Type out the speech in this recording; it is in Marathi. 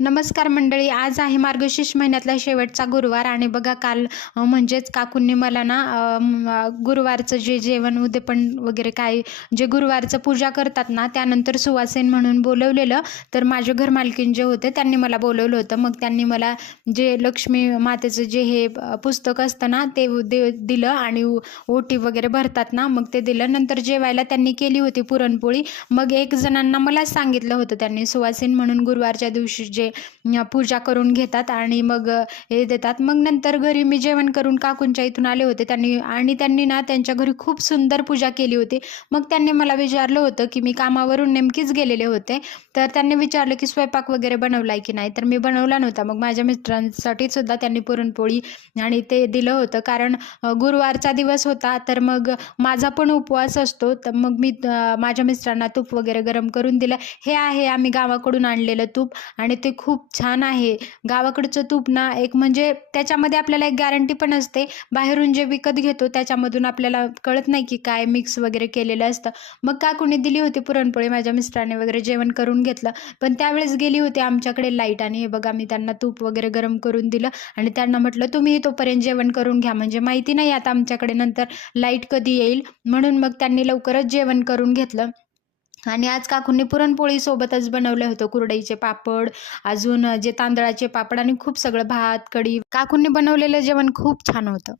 नमस्कार मंडळी. आज आहे मार्गशीर्ष महिन्यातला शेवटचा गुरुवार आणि बघा काल म्हणजेच काकूंनी मला ना गुरुवारचं जे जेवण उद्यापन वगैरे काय जे गुरुवारचं पूजा करतात ना त्यानंतर सुवासिन म्हणून बोलवलेलं. तर माझे घरमालकीन जे होते त्यांनी मला बोलवलं होतं. मग त्यांनी मला जे लक्ष्मी मातेचं जे हे पुस्तक असतं ना ते दिलं आणि ओटी वगैरे भरतात ना मग ते दिलं. नंतर जेवायला त्यांनी केली होती पुरणपोळी. मग एक जणांना मला सांगितलं होतं त्यांनी सुवासिन म्हणून गुरुवारच्या दिवशी जे पूजा करून घेतात आणि मग हे देतात. मग नंतर घरी मी जेवण करून काकूंच्या इथून आले होते त्यांनी ना त्यांच्या घरी खूप सुंदर पूजा केली होती. मग त्यांनी मला विचारलं होतं की मी कामावरून नेमकीच गेलेले होते. तर त्यांनी विचारलं की स्वयंपाक वगैरे बनवलाय की नाही. तर मी बनवला नव्हता. मग माझ्या मिस्टरांसाठी सुद्धा त्यांनी पुरणपोळी आणि ते दिलं होतं. कारण गुरुवारचा दिवस होता. तर मग माझा पण उपवास असतो. तर मग मी माझ्या मिस्टरांना तूप वगैरे गरम करून दिलं. हे आहे आम्ही गावाकडून आणलेलं तूप आणि ते खूप छान आहे. गावाकडचं तूप ना एक म्हणजे त्याच्यामध्ये आपल्याला एक गॅरंटी पण असते. बाहेरून जे विकत घेतो त्याच्यामधून आपल्याला कळत नाही की काय मिक्स वगैरे केलेलं असतं. मग काकूने दिली होती पुरणपोळी. माझ्या मिस्टरांनी वगैरे जेवण करून घेतलं. पण त्यावेळेस गेली होती आमच्याकडे लाईट आणि हे बघा मी त्यांना तूप वगैरे गरम करून दिलं आणि त्यांना म्हटलं तुम्ही तोपर्यंत जेवण करून घ्या. म्हणजे माहिती नाही आता आमच्याकडे नंतर लाईट कधी येईल. म्हणून मग त्यांनी लवकरच जेवण करून घेतलं. आणि आज काकूंनी पुरणपोळी सोबतच बनवलं होतं. कुरडईचे पापड, अजून जे तांदळाचे पापड आणि खूप सगळं भात, कढी. काकूंनी बनवलेलं जेवण खूप छान होतं.